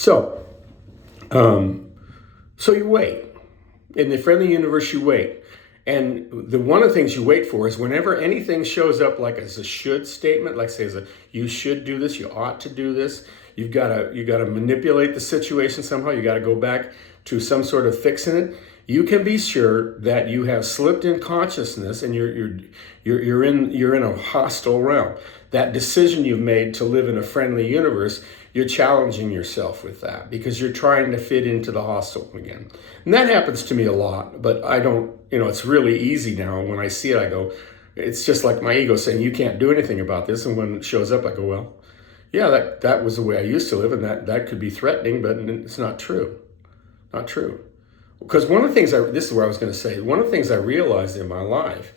So, so you wait. In the friendly universe, you wait. And one of the things you wait for is whenever anything shows up like as a should statement, like say as a you should do this, you ought to do this, you gotta manipulate the situation somehow, you gotta go back to some sort of fixing it. You can be sure that you have slipped in consciousness and you're in a hostile realm. That decision you've made to live in a friendly universe, you're challenging yourself with that because you're trying to fit into the hostile again. And that happens to me a lot, but I don't, it's really easy now. When I see it, I go, it's just like my ego saying, you can't do anything about this. And when it shows up, I go, well, yeah, that was the way I used to live, and that could be threatening, but it's not true. Not true. Because one of the things, this is where I was going to say, one of the things I realized in my life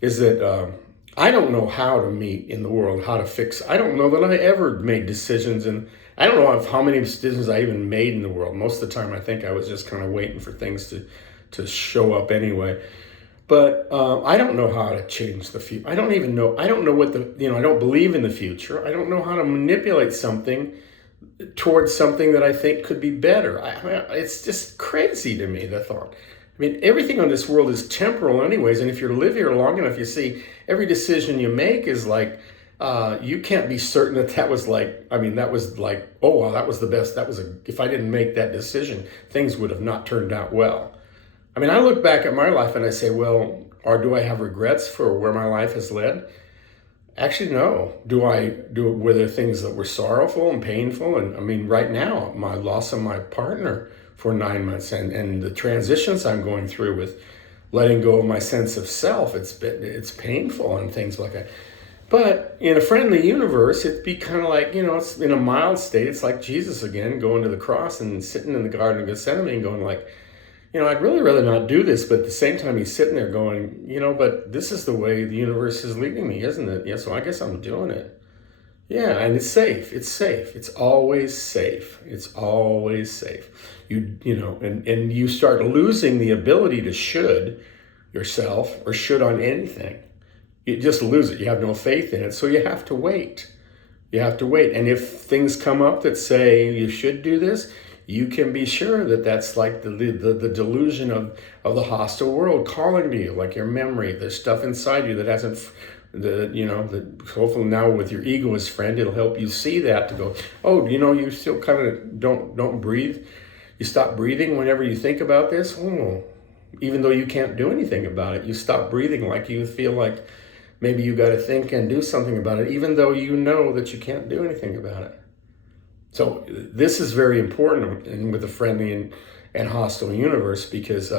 is that I don't know how to meet in the world, how to fix. I don't know that I ever made decisions, and I don't know how many decisions I even made in the world. Most of the time, I think I was just kind of waiting for things to show up anyway. But I don't know how to change the future. I don't even know. I don't know what I don't believe in the future. I don't know how to manipulate something towards something that I think could be better. It's just crazy to me, the thought. I mean, everything on this world is temporal anyways, and if you live here long enough, you see every decision you make is like, you can't be certain that was like, oh, wow, that was the best. If I didn't make that decision, things would have not turned out well. I mean, I look back at my life and I say, well, or do I have regrets for where my life has led? Actually, no. Were there things that were sorrowful and painful? And I mean, right now, my loss of my partner for 9 months and the transitions I'm going through with letting go of my sense of self, it's painful and things like that. But in a friendly universe, it'd be kind of like, it's in a mild state. It's like Jesus again, going to the cross and sitting in the Garden of Gethsemane and going like, I'd really rather not do this, but at the same time, he's sitting there going, but this is the way the universe is leading me, isn't it? Yeah, so I guess I'm doing it. Yeah, and it's safe. It's safe. It's always safe. It's always safe. And you start losing the ability to should yourself or should on anything. You just lose it. You have no faith in it, so you have to wait. You have to wait. And if things come up that say you should do this, you can be sure that that's like the delusion of the hostile world calling to you, like your memory. There's stuff inside you that hasn't, hopefully now with your ego as friend, it'll help you see that to go, oh, you still kind of don't breathe. You stop breathing whenever you think about this. Oh, even though you can't do anything about it, you stop breathing like you feel like maybe you got to think and do something about it, even though you know that you can't do anything about it. So this is very important with the friendly and hostile universe because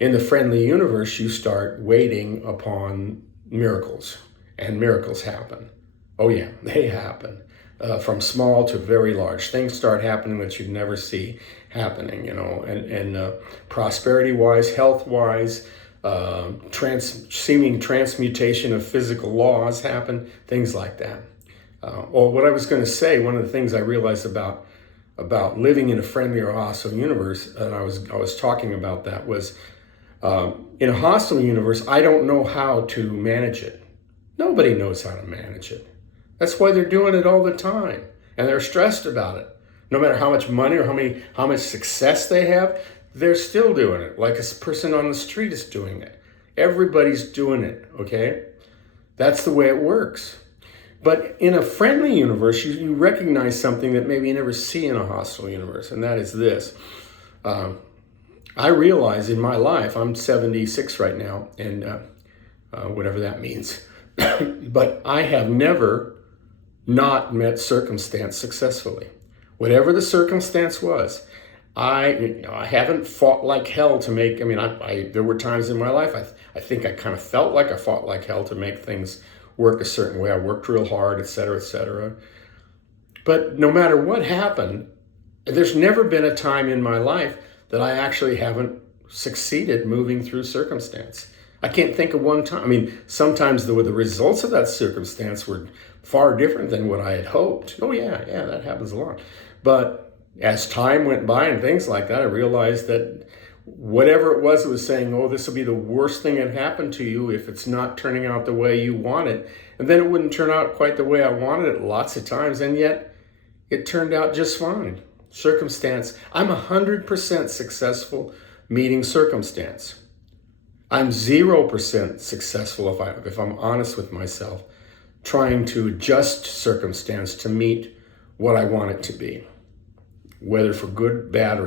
in the friendly universe, you start waiting upon miracles, and miracles happen. Oh yeah, they happen. From small to very large. Things start happening that you'd never see happening, and prosperity-wise, health-wise, seeming transmutation of physical laws happen, things like that. Or what I was going to say, one of the things I realized about living in a friendly or hostile universe, and I was talking about that, was in a hostile universe, I don't know how to manage it. Nobody knows how to manage it. That's why they're doing it all the time, and they're stressed about it. No matter how much money or how much success they have, they're still doing it. Like a person on the street is doing it. Everybody's doing it. Okay, that's the way it works. But in a friendly universe, you recognize something that maybe you never see in a hostile universe, and that is this. I realize in my life, I'm 76 right now, and whatever that means, but I have never not met circumstance successfully. Whatever the circumstance was, I haven't fought like hell to make, there were times in my life, I think I kind of felt like I fought like hell to make things work a certain way. I worked real hard, et cetera, et cetera. But no matter what happened, there's never been a time in my life that I actually haven't succeeded moving through circumstance. I can't think of one time. Sometimes the results of that circumstance were far different than what I had hoped. Oh yeah, that happens a lot. But as time went by and things like that, I realized that whatever it was saying, oh, this will be the worst thing that happened to you if it's not turning out the way you want it. And then it wouldn't turn out quite the way I wanted it lots of times, and yet it turned out just fine. Circumstance, I'm 100% successful meeting circumstance. I'm 0% successful if I'm honest with myself, trying to adjust circumstance to meet what I want it to be. Whether for good, bad, or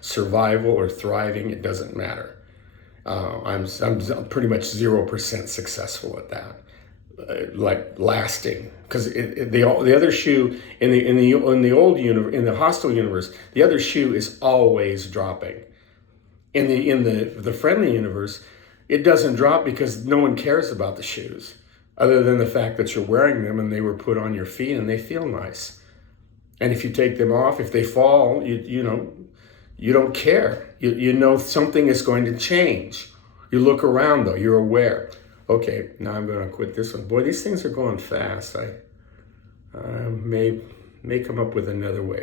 survival or thriving, it doesn't matter. I'm pretty much 0% successful at that, like lasting. Because the other shoe in the hostile universe, the other shoe is always dropping. In the friendly universe, it doesn't drop because no one cares about the shoes, other than the fact that you're wearing them and they were put on your feet and they feel nice. And if you take them off, if they fall, you don't care. You know something is going to change. You look around though, you're aware. Okay, now I'm going to quit this one. Boy, these things are going fast. I may come up with another way.